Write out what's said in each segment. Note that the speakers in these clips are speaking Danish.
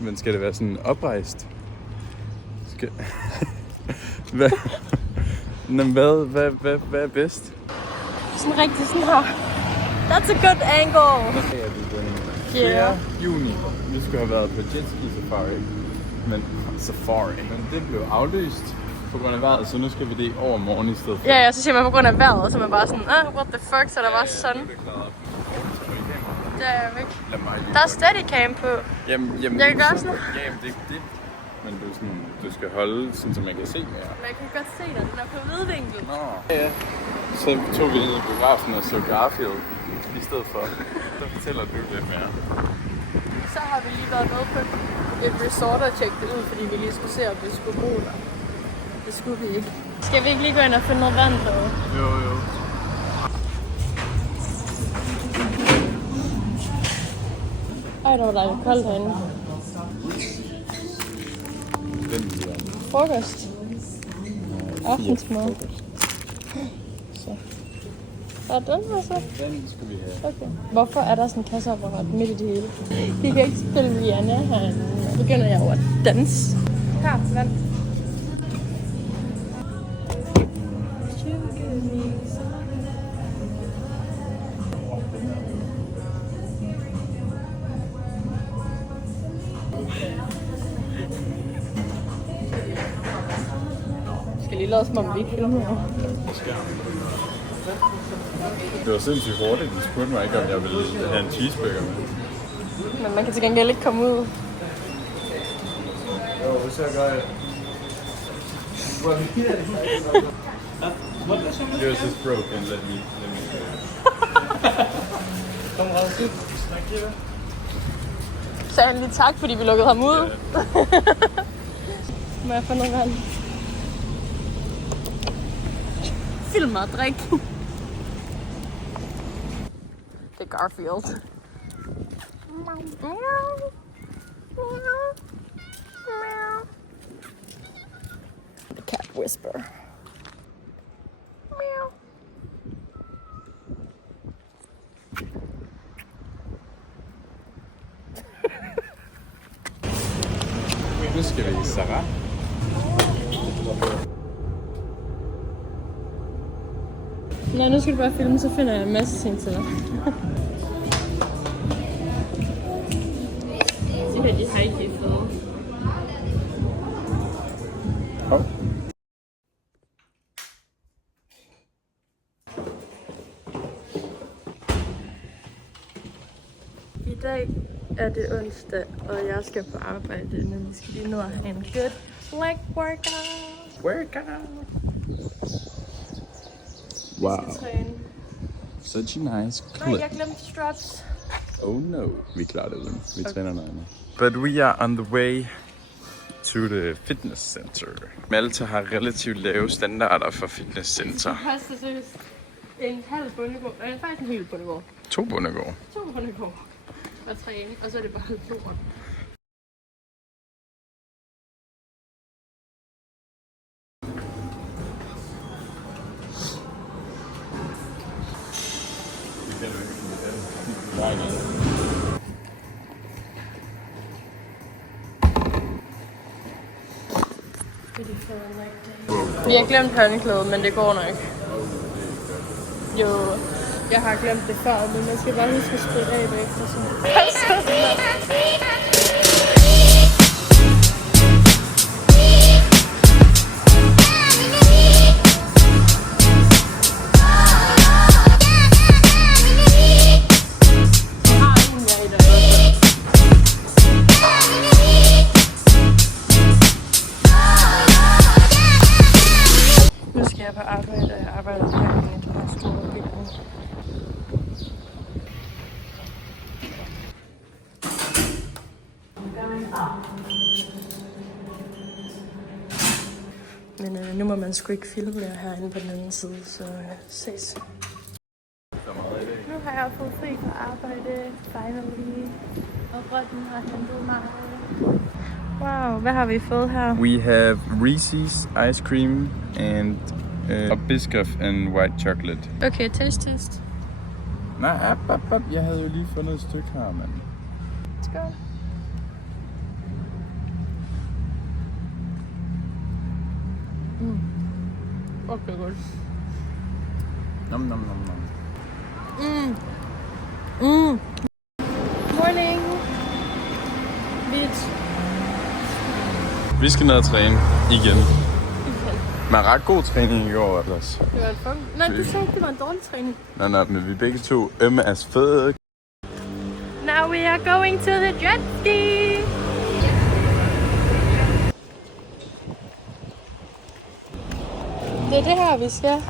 Men skal det være sådan oprejst? Hvad er bedst? Sådan rigtig sådan her. That's a good angle. Det er den 4. juni. Vi skulle have været på jetski safari. Men det blev aflyst på grund af vejret, så nu skal vi det over morgen i stedet for. Ja, så siger man på grund af vejret, så man bare sådan, what the fuck, så der var sådan. Det er ikke. Der er steadycam på. Jamen, jeg kan gøre sådan. Jamen, det. Men du skal holde, sådan, så man kan se mere. Man kan godt se dig, den er på vidvinkel. Nå. Ja. Så tog vi ind i biografen og så Garfield i stedet for. Så fortæller du lidt mere. Så har vi lige været med på et resort og tjekke det ud, fordi vi lige skulle se, om vi skulle bo der. Det skulle vi ikke. Skal vi ikke lige gå ind og finde noget vand derude? Jo. Ej, der var dejligt koldt herinde. Frokost. Aftensmad. Så. Hvad er den her så? Den skal vi have. Okay. Hvorfor er der sådan en kasseapparat midt i det hele? Vi kan ikke spille Rihanna herinde. Nu begynder jeg over at danse. Her, vand. Skal lige lade som om vi ikke filmer her. Det var sindssygt hurtigt. De spurgte mig ikke, om jeg ville have en cheeseburger med. Men man kan til gengæld ikke komme ud. Jo, det ser godt. Yours is broken. Let me Kom raus. Sagde han lige tak, fordi vi lukkede ham ud? Må jeg få noget vand? Film og drik. Det er Garfield. The cat whisper. Nu skal vi i Sarah. Ja, nu skal du bare filme, så finder jeg en masse ting til dig. De her, de har ikke helt fået. I dag er det onsdag, og jeg skal på arbejde, men vi skal lige nå at have en good leg workout. Wow. Vi skal træne. Such a nice clip. Nej, jeg glemte straps. Oh no. Vi klarer det uden. Vi træner noget andet. But we are on the way to the fitness center. Malta har relativt lave standarder for fitness center. Det koster seriøst en halv bundegård. Faktisk en hel bundegård. 2 bundegård. 2 bundegård. Og træne, og så er det bare lort. Vi har glemt håndklædet, men det går nok. Jo, jeg har glemt det før, men man skal bare huske at spritte af bagefter. Nu skal jeg på arbejde, og jeg arbejder her i et stort bygning. Men nu må man sgu ikke filme mere herinde på den anden side, så ses. Nu har jeg fået fri fra arbejde, finally, og Rotten har hentet mig. Wow, hvad har vi fået her? We have Reese's ice cream and Biscoff and white chocolate. Okay, test. Nej, jeg havde jo lige fundet et stykke her, mand. Skål. Okay, godt. Nom nom nom nom. Morning. Bitch. Vi skal ned og træne igen. Men ret god træning i går ellers. Det var et fun. Nej, du sagde, det var en dårlig træning. Nej, men vi begge to ømme as fed. Now we are going to the jet ski. Det er det her, vi skal.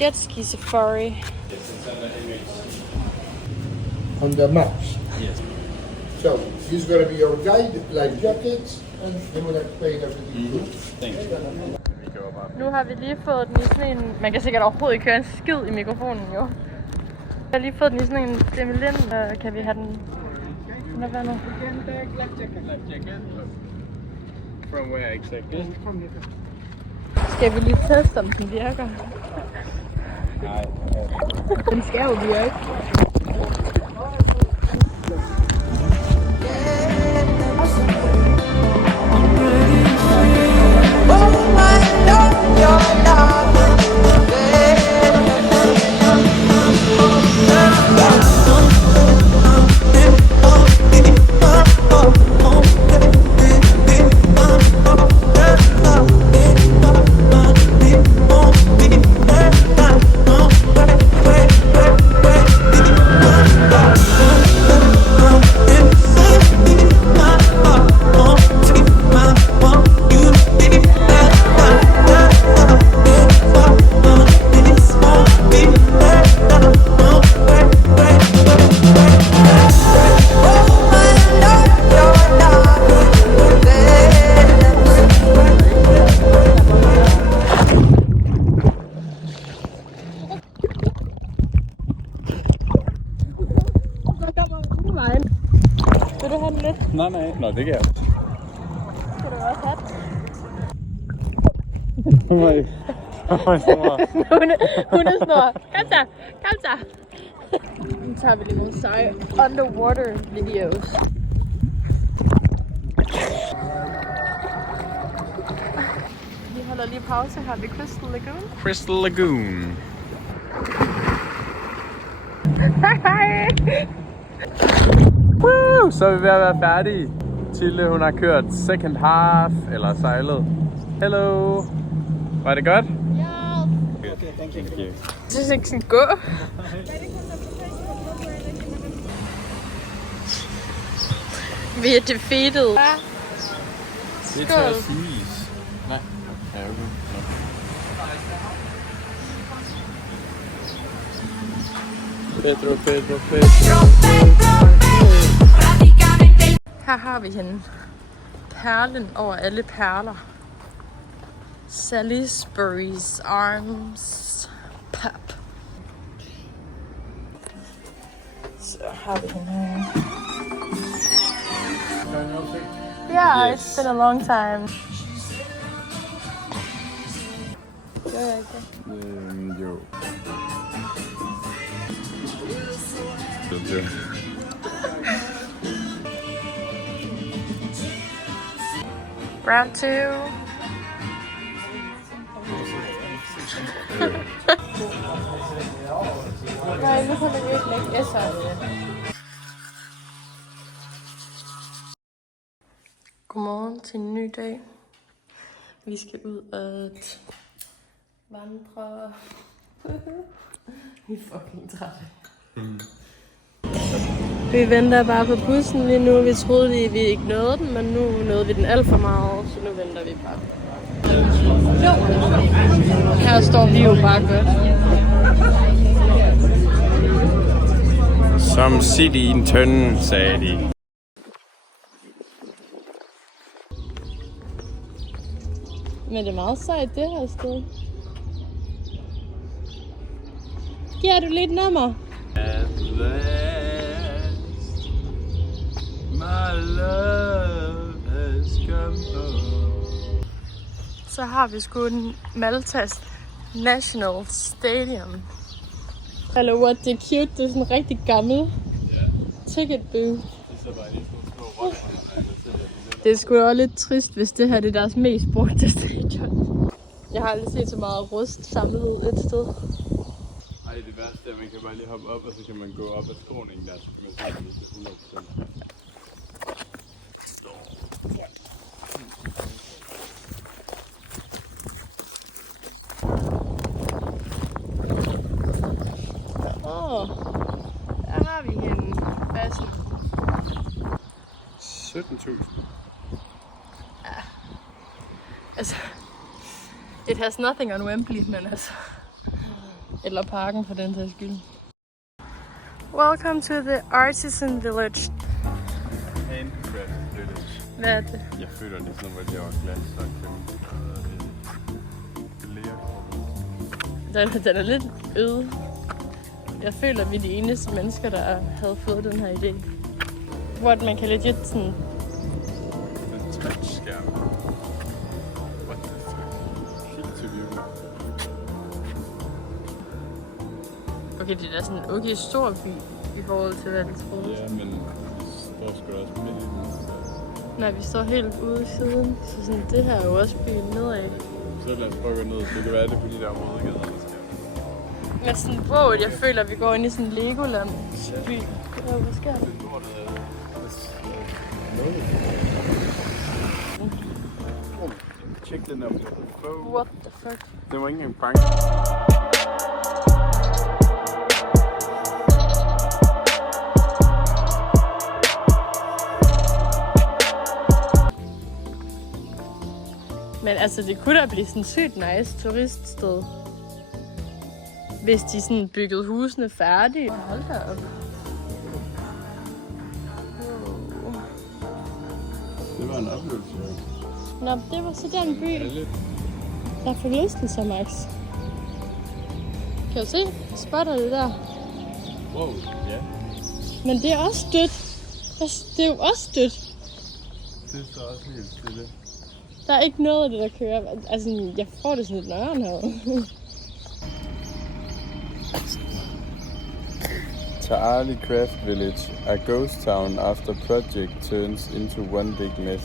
Jet ski safari. On the maps. Yes. So he's going to be your guide, like jackets, and he will explain everything. Thank you. Nu har vi lige fået den i sådan en... Man kan sikkert overhovedet ikke høre en skid i mikrofonen, jo. Jeg har lige fået den i sådan en Demilin. Kan vi have den... Hvad er vandet? From where exactly? Skal vi lige teste, om den virker? Nej. Den skal jo virke. Vil du have den lidt? Nej. Nå, det kan jeg. Skal du også have den? Hun er snor. Kom så. Nu tager vi lige nogle seje underwater videos. Vi holder lige pause her ved Crystal Lagoon. Crystal Lagoon. Hej. Woo! Så er vi ved at være færdige. Tilde, hun har kørt second half, eller sejlet. Hello! Var det godt? Ja. Okay, thank you. Jeg synes ikke, skal gå. Vi er defeated. Det Skål. er Suisse. Nej. Ja, okay. Pedro. Her har vi hende. Perlen over alle perler. Salisbury's Arms Pub. Så har vi hende her. Yeah, Yes. it's been a long time. Gør jeg ikke det? Jo. Round 2. Nej, nu kommer vi ikke lægge S'er. Godmorgen til en ny dag. Vi skal ud at vandre. Vi er fucking trætte. Vi venter bare på bussen lige nu. Vi troede lige, vi ikke nåede den, men nu nåede vi den alt for meget, så nu venter vi bare. Her står vi jo bare godt. Som sild i en tønde, sagde de. Men det er meget sejt, det her sted. Giver du lidt nummer? At last, my love has come home. Så har vi sgu en Maltas National Stadium. Hello, what? Det er cute. Det er sådan en rigtig gammel ticket booth. Det er så bare lige sådan nogle små roller, Det er sgu da også lidt trist, hvis det her det er deres mest brugte stadion. Jeg har aldrig set så meget rust samlet et sted. Ej, det værste er, at man kan bare lige hoppe op, og så kan man gå op ad skråningen der, så kan man se det til 100%. Der har vi hende. Hvad er sådan? 17.000. Ja. Altså, it has nothing on Wembley, men altså. Eller parken for den sags skyld. Welcome to the Artisan Village. Handcraft Village. Hvad er det? Jeg føler det sådan, hvor det var glas og Den er lidt øde. Jeg føler, vi er de eneste mennesker, der havde fået den her idé. Hvor man kan legit sådan... En touchskærm. What the fuck? Helt til view. Okay, det er da sådan en okay stor by i forhold til, hvad det troede. Ja, men står sgu da også midt i den. Så... Nej, vi står helt ude i siden, så sådan, det her er jo også byen nedad. Så lad os prøve at gå ned. Det kan være, det er fordi, der er modgader, der skal. Men sådan wow, jeg føler, at vi går ind i sådan en Legoland-by. Hvad sker der? Check den der på. What the fuck? Det var ikke engang bange. Men altså, det kunne da blive sådan sygt nice turiststed. Hvis de sådan byggede husene færdige. Hold da op. Det var en oplevelse. Nå, det var så den by. Der er forlystelser, Max. Kan du se? Spotter det der? Wow, ja. Men det er også dødt. Det er jo også dødt. Det er så også helt stille. Der er ikke noget af det, der kører. Altså, jeg får det sådan lidt nøjeren her. Taali Craft Village, a ghost town after project turns into one big mess.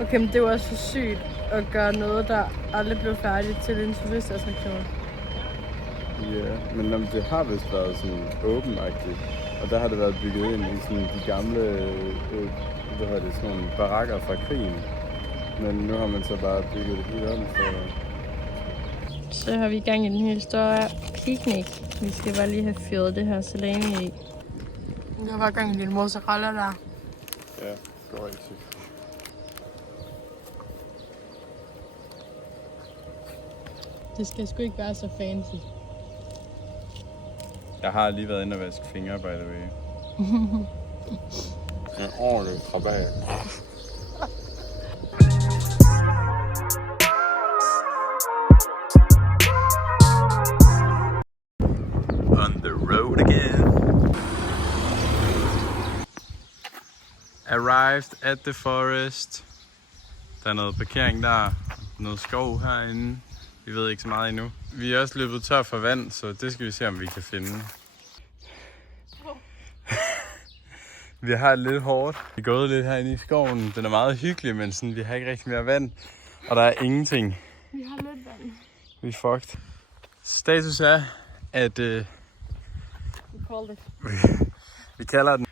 Okay, men det er jo også for sygt at gøre noget, der aldrig blev færdigt til en turistattraktion. Ja, men det har vist været sådan åbenagtigt, og der har det været bygget ind i sådan de gamle, hvad hedder det, sådan nogle barakker fra krigen. Men nu har man så bare bygget det helt om, Så har vi i gang i den helt store picnic. Vi skal bare lige have fyret det her salami i. Der var gang i din mozzarella der. Ja, det var rigtigt. Det skal sgu ikke være så fancy. Jeg har lige været inde og vaske fingre, by the way. En ordentlig krabat. On the road again. Arrived at the forest. Der er noget parkering der, noget skov herinde. Vi ved ikke så meget endnu. Vi er også løbet tør for vand, så det skal vi se, om vi kan finde. Vi har det lidt hårdt. Vi er gået lidt herinde i skoven. Den er meget hyggelig, men sådan, vi har ikke rigtig mere vand. Og der er ingenting. Vi har lidt vand. Vi er fucked. Status er, at vi kalder den.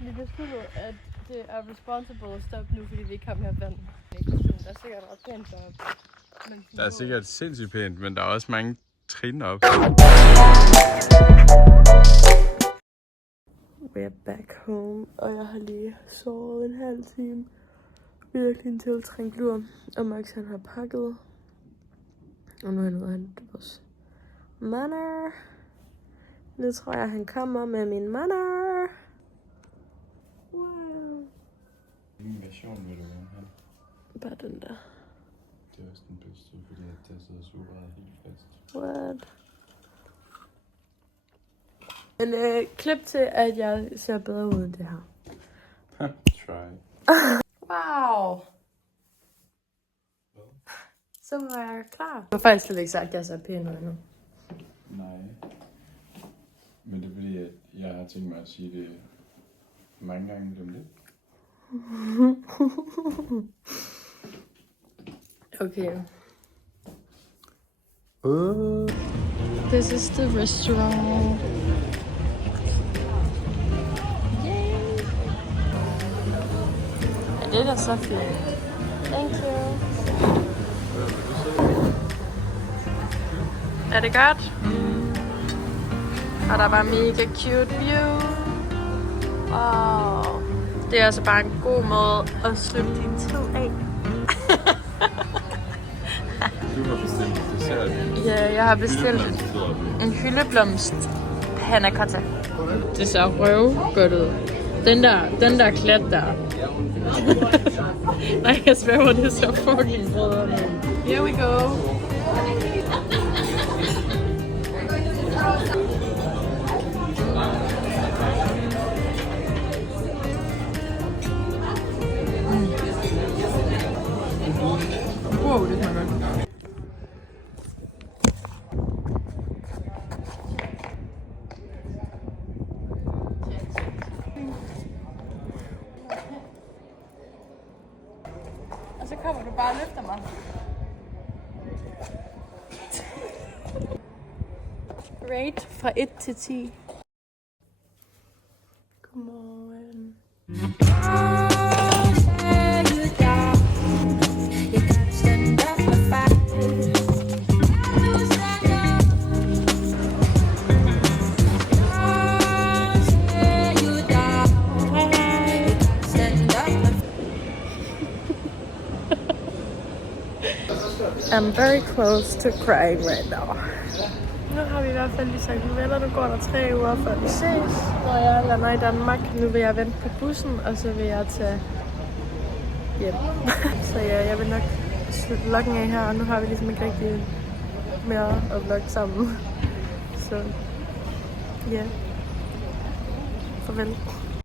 Vi besluttede, at det er responsible at stoppe nu, fordi vi ikke har mere vand. Der er sikkert ret pænt deroppe. Der er sikkert sindssygt pænt, men der er også mange trin op. We're back home, og jeg har lige sovet en halv time. Virkelig en tiltrængt lur. Og Max han har pakket. Og nu er han ude og hente vores manner. Nu tror jeg, han kommer med min manner. Wow. Hvilken version vil du have? Bare den der. Det er også den bedste, fordi der sidder sugerøret helt fast. What? En klip til, at jeg ser bedre ud end det her. Try. Wow! Så var jeg klar. Jeg har faktisk slet ikke sagt, at jeg ser pæn ud endnu. Nej. Men det er fordi, at jeg har tænkt mig at sige det mange gange om lidt. Okay. This is the restaurant. Yay! Ja, det er da så fint. Thank you. Er det godt? Og der var mega cute view. Det er altså bare en god måde at slutte din tid af. Du har bestilt dessert. Ja, jeg har bestilt en hyldeblomst panna cotta. Det ser røv godt ud. Den der klat der. Nej, jeg svæver, det så fucking brød. Here we go. Wow, det smager godt. Og så kommer du bare og løfter mig. Rate fra 1 til 10. Godmorgen. I'm very close to crying right now. Nu har vi i hvert fald lige sagt farvel, og nu går der 3 uger før vi ses, når jeg lander i Danmark. Nu vil jeg vente på bussen, og så vil jeg tage hjem. Så ja, jeg vil nok slutte vloggen af her, og nu har vi ligesom ikke rigtig mere at vlogge sammen. Så ja, farvel.